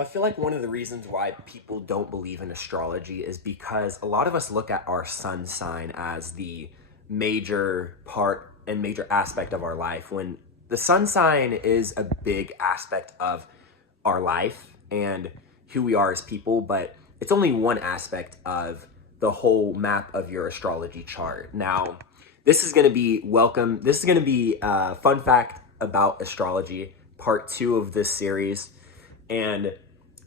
I feel like one of the reasons why people don't believe in astrology is because a lot of us look at our sun sign as the major part and major aspect of our life, when the sun sign is a big aspect of our life and who we are as people, but it's only one aspect of the whole map of your astrology chart. Now, this is going to be welcome. This is going to be a fun fact about astrology, part 2 of this series. And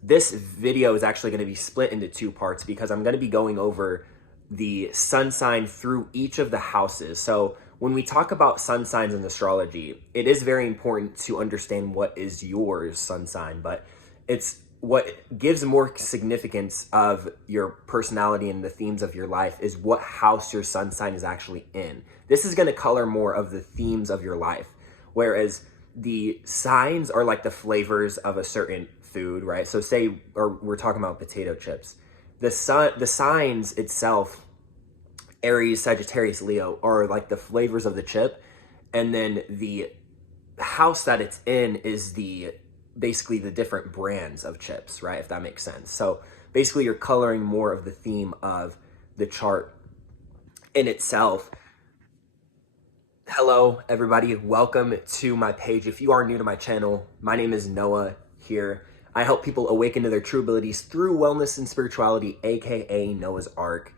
this video is actually going to be split into 2 parts because I'm going to be going over the sun sign through each of the houses. So when we talk about sun signs in astrology, it is very important to understand what is your sun sign, but it's what gives more significance of your personality and the themes of your life is what house your sun sign is actually in. This is going to color more of the themes of your life, whereas the signs are like the flavors of a certain food, right? So say, or we're talking about potato chips. The signs itself, Aries, Sagittarius, Leo, are like the flavors of the chip. And then the house that it's in is basically the different brands of chips, right? If that makes sense. So basically you're coloring more of the theme of the chart in itself. Hello, everybody. Welcome to my page. If you are new to my channel, my name is Noah here. I help people awaken to their true abilities through wellness and spirituality, aka Noah's Ark.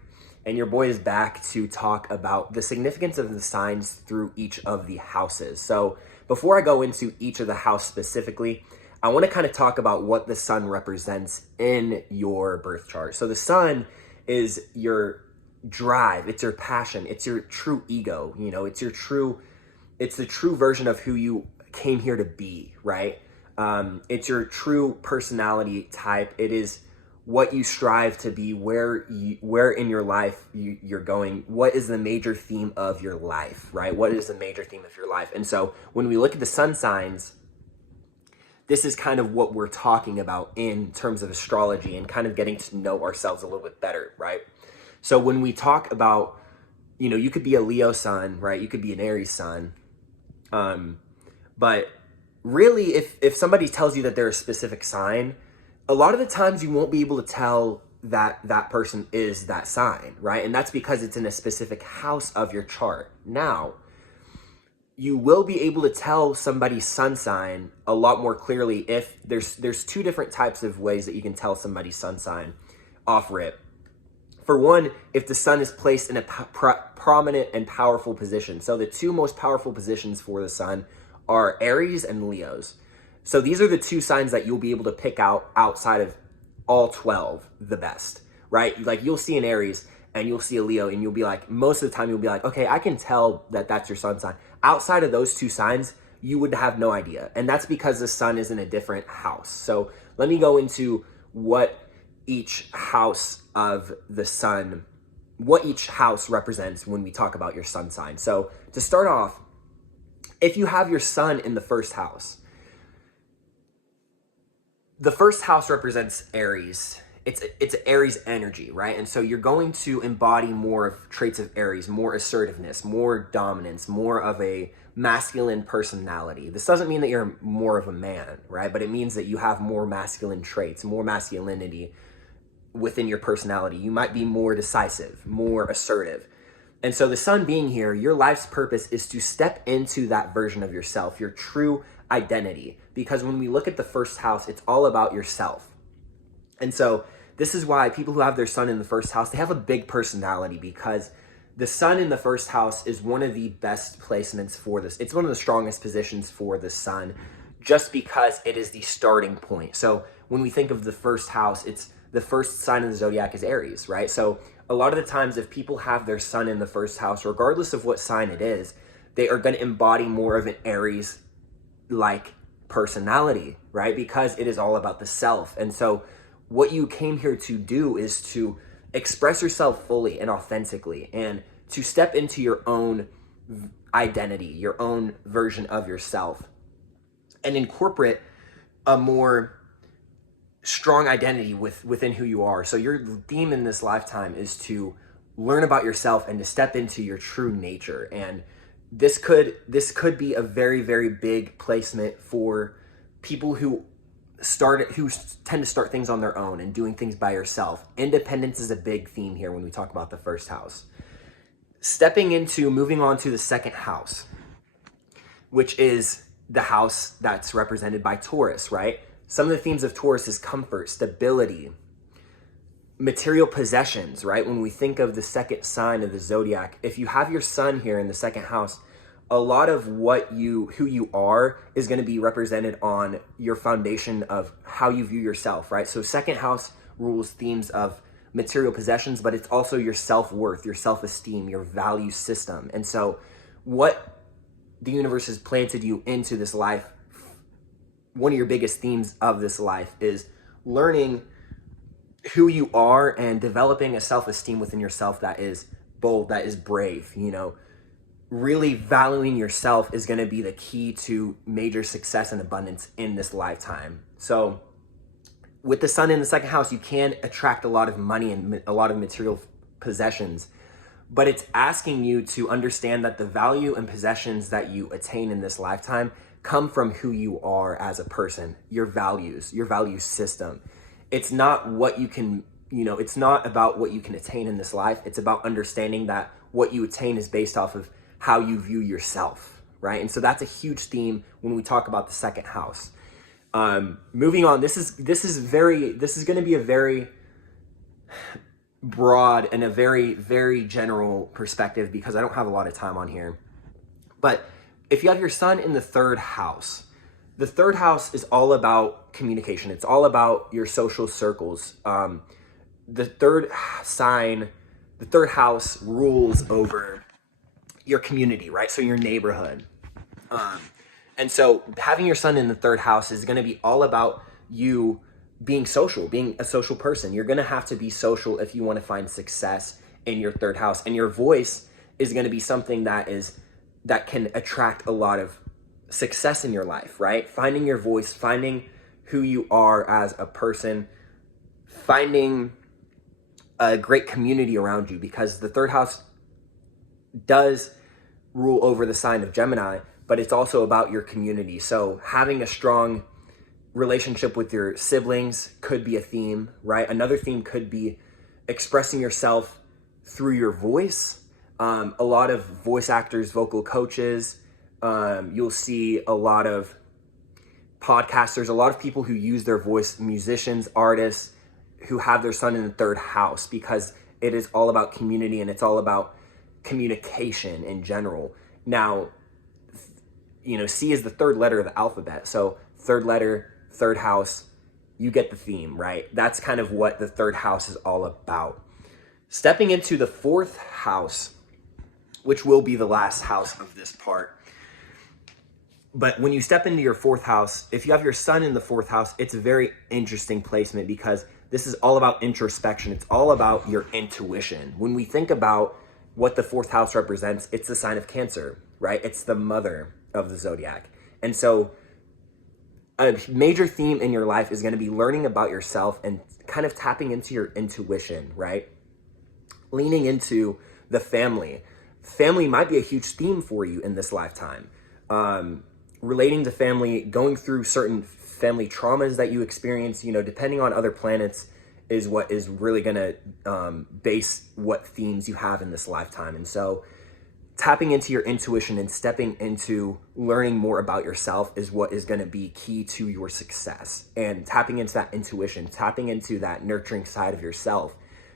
And your boy is back to talk about the significance of the signs through each of the houses. So before I go into each of the house specifically, I want to kind of talk about what the sun represents in your birth chart. So the sun is your drive, it's your passion, it's your true ego, it's the true version of who you came here to be, right? It's your true personality type. It is what you strive to be, where in your life you're going. What is the major theme of your life, right? What is the major theme of your life? And so when we look at the sun signs, this is kind of what we're talking about in terms of astrology and kind of getting to know ourselves a little bit better, right? So when we talk about, you could be a Leo sun, right? You could be an Aries sun. But really, if somebody tells you that they're a specific sign, a lot of the times you won't be able to tell that that person is that sign, right? And that's because it's in a specific house of your chart. Now, you will be able to tell somebody's sun sign a lot more clearly if there's 2 different types of ways that you can tell somebody's sun sign off rip. For one, if the sun is placed in a prominent and powerful position. So the 2 most powerful positions for the sun are Aries and Leos. So these are the 2 signs that you'll be able to pick out outside of all 12 the best, right? Like you'll see an Aries and you'll see a Leo and you'll be like, most of the time you'll be like, okay, I can tell that that's your sun sign. Outside of those 2 signs, you would have no idea. And that's because the sun is in a different house. So let me go into what each house of the sun, what each house represents when we talk about your sun sign. So to start off, if you have your sun in the first house represents Aries. It's Aries energy, right? And so you're going to embody more of traits of Aries, more assertiveness, more dominance, more of a masculine personality. This doesn't mean that you're more of a man, right? But it means that you have more masculine traits, more masculinity within your personality. You might be more decisive, more assertive. And so the sun being here, your life's purpose is to step into that version of yourself, your true identity. Because when we look at the first house, it's all about yourself. And so this is why people who have their sun in the first house, they have a big personality, because the sun in the first house is one of the best placements for this. It's one of the strongest positions for the sun, just because it is the starting point. So when we think of the first house, it's the first sign of the zodiac is Aries, right? So a lot of the times if people have their sun in the first house, regardless of what sign it is, they are going to embody more of an Aries-like personality, right? Because it is all about the self. And so what you came here to do is to express yourself fully and authentically, and to step into your own identity, your own version of yourself, and incorporate a more strong identity within who you are. So your theme in this lifetime is to learn about yourself and to step into your true nature. And this could be a very, very big placement for people who tend to start things on their own and doing things by yourself. Independence is a big theme here when we talk about the first house. Moving on to the second house, which is the house that's represented by Taurus, right? Some of the themes of Taurus is comfort, stability, material possessions, right? When we think of the second sign of the zodiac, if you have your sun here in the second house, a lot of who you are is going to be represented on your foundation of how you view yourself, right? So second house rules themes of material possessions, but it's also your self-worth, your self-esteem, your value system. And so what the universe has planted you into this life, one of your biggest themes of this life is learning who you are and developing a self-esteem within yourself that is bold, that is brave. Really valuing yourself is going to be the key to major success and abundance in this lifetime. So with the sun in the second house, you can attract a lot of money and a lot of material possessions, but it's asking you to understand that the value and possessions that you attain in this lifetime come from who you are as a person, your values, your value system. It's not what you can, it's not about what you can attain in this life. It's about understanding that what you attain is based off of how you view yourself, right? And so that's a huge theme when we talk about the second house. Moving on, this is going to be a very broad and a very, very general perspective because I don't have a lot of time on here. But if you have your sun in the third house, the third house is all about communication. It's all about your social circles. The third house rules over your community, right? So your neighborhood. And so having your sun in the third house is going to be all about you being social, being a social person. You're going to have to be social if you want to find success in your third house. And your voice is going to be something that can attract a lot of success in your life, right? Finding your voice, finding who you are as a person, finding a great community around you, because the third house does rule over the sign of Gemini, but it's also about your community. So having a strong relationship with your siblings could be a theme, right? Another theme could be expressing yourself through your voice. A lot of voice actors, vocal coaches, you'll see a lot of podcasters, a lot of people who use their voice, musicians, artists who have their sun in the third house, because it is all about community and it's all about communication in general. Now, C is the third letter of the alphabet. So third letter, third house, you get the theme, right? That's kind of what the third house is all about. Stepping into the fourth house, which will be the last house of this part. But when you step into your fourth house, if you have your sun in the fourth house, it's a very interesting placement because this is all about introspection. It's all about your intuition. When we think about what the fourth house represents, it's the sign of Cancer, right? It's the mother of the zodiac. And so a major theme in your life is going to be learning about yourself and kind of tapping into your intuition, right? Leaning into the family. Family might be a huge theme for you in this lifetime. Relating to family, going through certain family traumas that you experience, depending on other planets is what is really going to base what themes you have in this lifetime. And so tapping into your intuition and stepping into learning more about yourself is what is going to be key to your success. And tapping into that intuition, tapping into that nurturing side of yourself.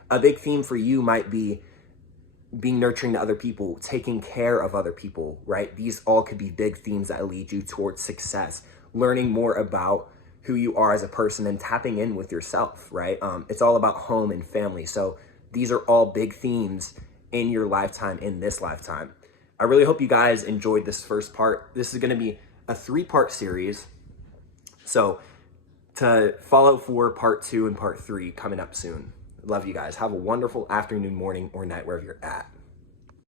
A big theme for you might be being nurturing to other people, taking care of other people, right? These all could be big themes that lead you towards success. Learning more about who you are as a person and tapping in with yourself, right? It's all about home and family. So these are all big themes in your lifetime, in this lifetime. I really hope you guys enjoyed this first part. This is going to be a 3-part series. So to follow for part 2 and part 3 coming up soon. Love you guys. Have a wonderful afternoon, morning, or night, wherever you're at.